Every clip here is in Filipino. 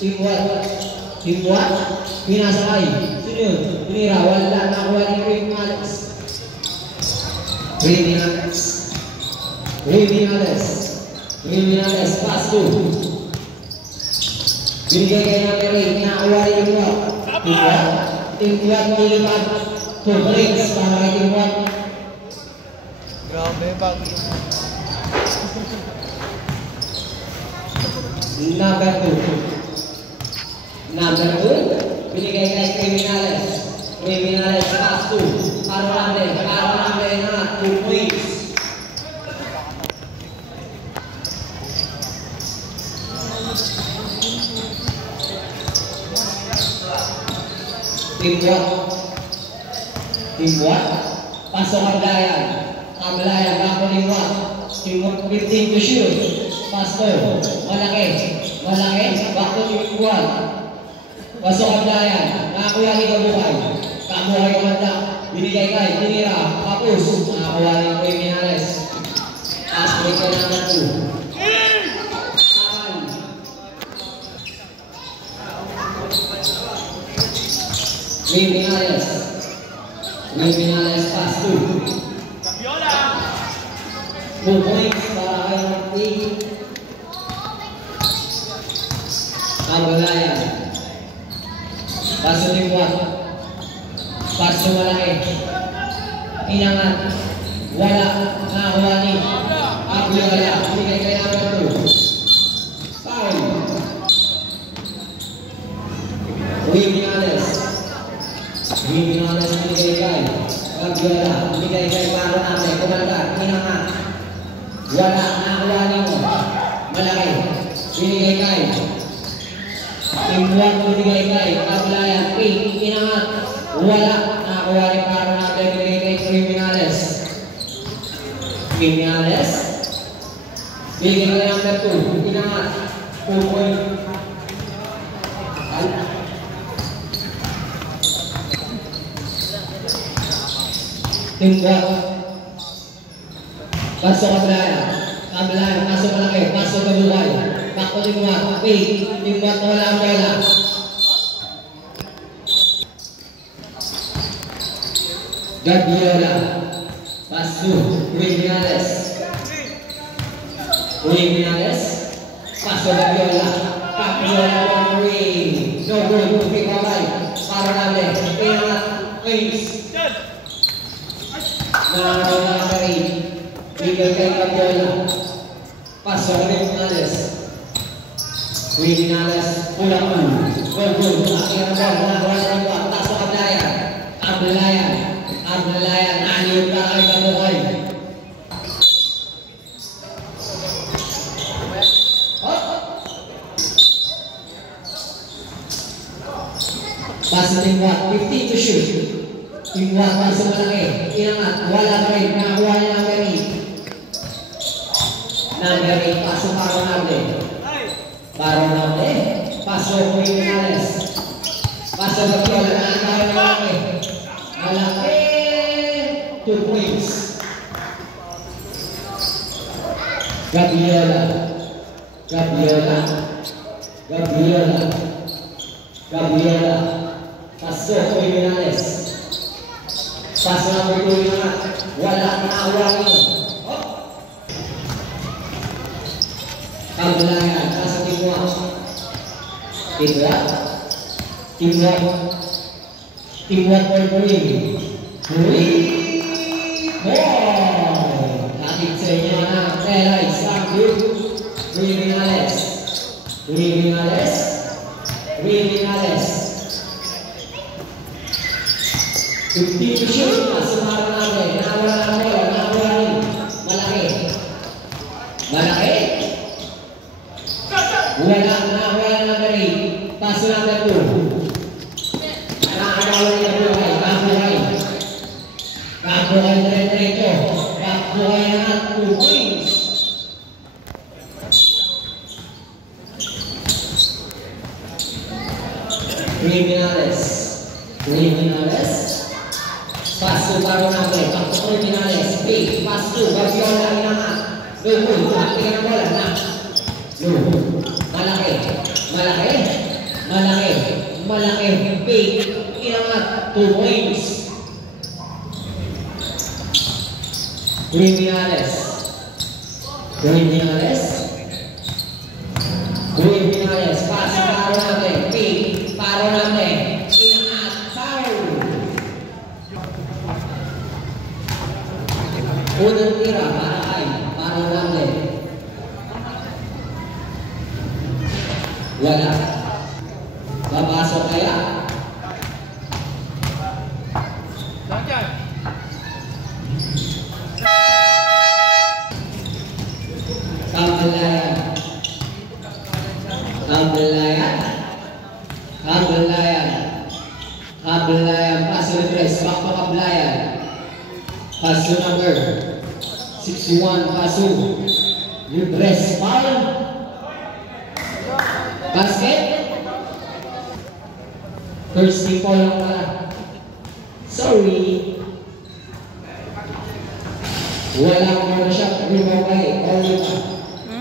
Timbuat, pinasakay. Sino yun? Pinira, wala nakuha ni Criminales. Criminales, pass to. Binigay kayo ng Perry, nakuha ni Timbuat, nilipad. To breaks, para kay Timbuat. Grabe, bago Number 2, binigay kay Criminales. Pass to. Arrande na 2 points. Timbuat. Pasok Ablayan. Ako Timbuat. Timbuat 15 to shoot. Pastor, malaki, back to Timbuat. Pasok Ablayan, nakakuha ni Kabuhay kumanda, binigay kay Pinira, tapos nakakuha ni Criminales. Aspect ka naman 2. Criminales pass 2. 2 points para kay Marti. Ablayan. Paso Timbuat. Paso malaki. Inangat. Wala. Nakakuha ni Ablayan. Bigay kay number 2. Foul. Criminales bigay kay Ablayan. Bigay kay Maronate. Kumanda. Inangat. Wala. Nakakuha ni mo. Malaki. Binigay kay Timbuat, binigay kay Ablayan. Inangat. Wala. Nakakuha ni Maronate. Binigay kay Criminales. Bigay kay number 2. Inangat. 2 point. Timbuat. Pasok Ablayan, pasok malaki, pasok Kabuhay. Bako Timbuat, Timbuat wala ang bola. Gabiola, paso, Criminales, paso Gabiola, no good, Picabay, Maronate, inangat, Queens. Nakakari, bigay kay Gabiola, paso Criminales, pulang gol, akhirnya bola, paso Ablayan, naliw ka kay Kabuhay. Paso Timbuat, 15 to shoot. Timbuat, paso malaki, inangat, wala pa rin, nakakuha niya number 8. Paso Maronate, paso Criminales, paso Gabiola, nakakuha niya malaki, 2 points. Gabiola, paso Criminales, paso number 2 na, wala nakakuha niya. Ablayan, paso Timbuat, Nakit sa inyo na Pelay, Sanggup, Criminales, 50 to shoot, masumaran natin, nakawala ng bola, nakawala rin, malaki, wala, nakawala ng gari, paso number 2, nakakawala niya Kabuhay diretso, Kabuhay na 2 points. Criminales, paso Maronate, paso Criminales, paso Gabiola, inangat, 2 points, pati ka ng bola na, malaki, Malaki. Malaki. Malaki. Big. Inangat. 2 points. Criminales. Criminales. Criminales. Pass. Paro natin. Big. Paro natin. Inangat. Foul. Unang tira. Para kay. Paro natin. Wala. Papasok kaya? Kabelayan. Kabelayan. Kabelayan. Kabelayan. Paso Libres. Back to Kabelayan. Paso number 61. Paso Libres. Foul. Basket. Thirsty po lang pala. Sorry. Wala ko na siya. Remove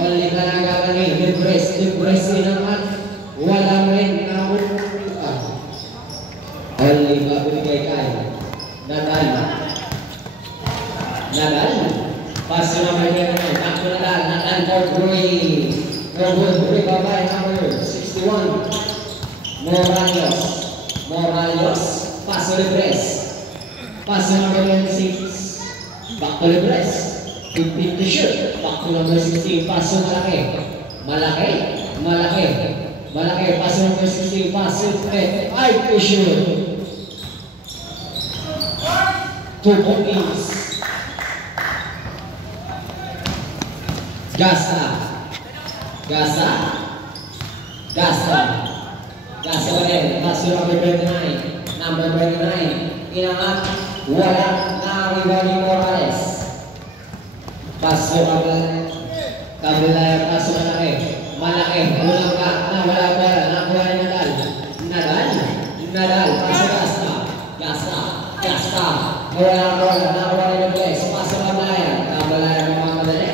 only ka na gawin eh. Libres. Libres naman. Wala mo rin. Only ba binigay kayo? Nadal. Nadal. Pass naman yan naman. Ako Nadal. Nadal for three. Good. Bye-bye. Number 61. Morales. Morales. Paso Libres. Paso number 26. Back to Libres. 15 to shoot. Back to number 16. Paso malaki. Malaki. Malaki. Malaki. Paso number 16. Paso 5 to shoot. 2 points. Gasa. Gasa. Gasa. Gasa pa rin. Paso number 29. Number 29. Inangat. Wala. Nakariba ni Morales. Paso Kabelayan. Paso malaki. Malaki. Ulang ka. Wala pa. Nakuha ni Nadal. Nadal. Nadal. Paso Gasa. Gasa. Gasa. Wala. Nakuha ni Nadal. Paso Kabelayan. Kabelayan mga madali.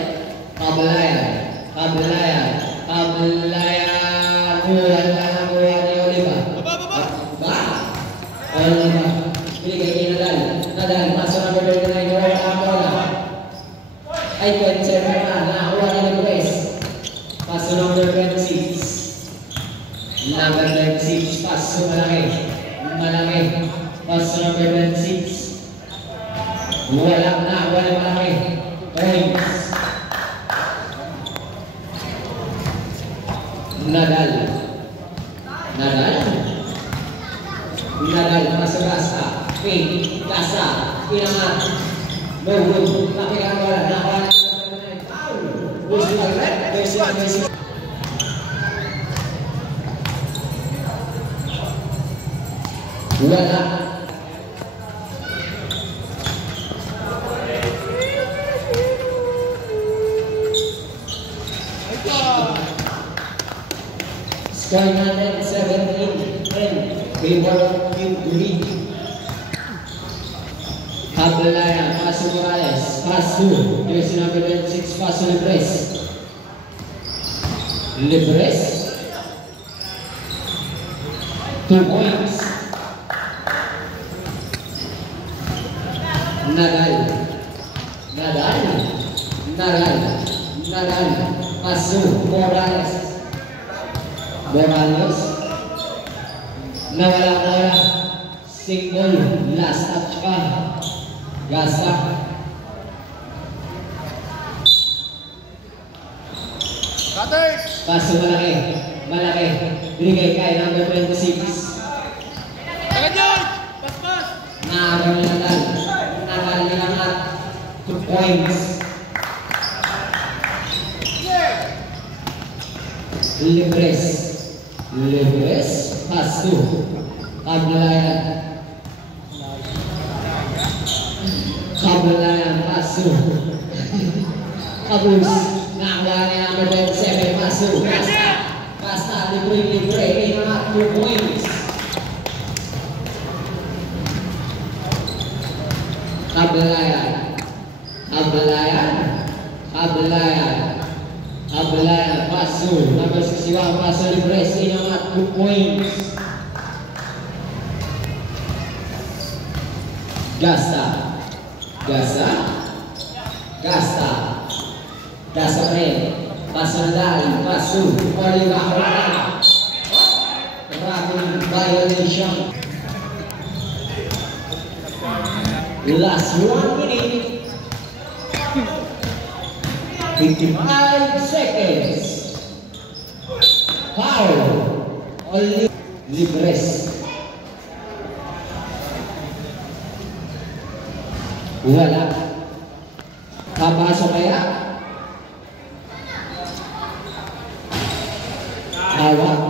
Kabelayan. Kabelayan. Kabelayan. Wala ni Oliva. Ba? Oliva. Binigay ni Nadal. Nadal. Paso number 29. Wala. Ay, 27 na. Nakakuha ni Libres. Paso number 26. Number 26. Paso malaki. Malaki. Paso number 26. Wala na. Wala malaki. Points. Nadal. Nadal. Nadal. Paso Gasa. Pink. Gasa. Pinangat. Merhum. Nakikaan wala. Nakakuha na. Wala. Score natin 17-10. Favor Team Green. Kabelayan. Paso Morales. Paso. Jersey number 26. Paso Libres. Libres. 2 points. Nadal. Nadal. Nadal. Nadal. Paso Morales. Morales. Nawala. Single. Last touch ka. Gasa. Paso malaki. Malaki. Binigay kay number 26. Nakagawa ni Nadal. Nadal nilangat. 2 points. Libres. Libres. Paso. Kabelayan. Kabelayan. Paso. Kabus. Nakakuha ni number 27. Paso. Gasa. Gasa. Libre. Inangat. 2 points. Kabelayan. Kabelayan. Kabelayan. Kabelayan. Paso. Paso, number 61, Paso Libres, inangat 2 points. Gasta. Gasta rin. Paso na dali, Paso, Oliva Corona. Maraming violation. Last 1 minute. 55 seconds. Foul. Only Libres. Wala. Papasok kaya? Hawak.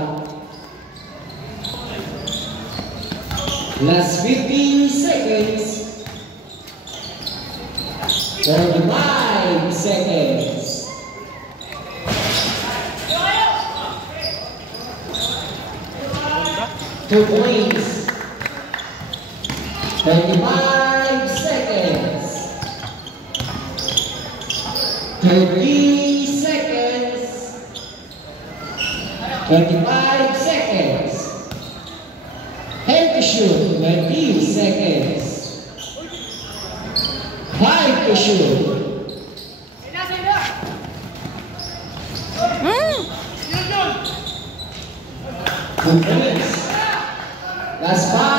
Last 15 seconds. 45 seconds. Two points. 35 seconds. 30 seconds. 25 seconds. Head to shoot. 20 seconds. 5 to shoot. Two points. Last 5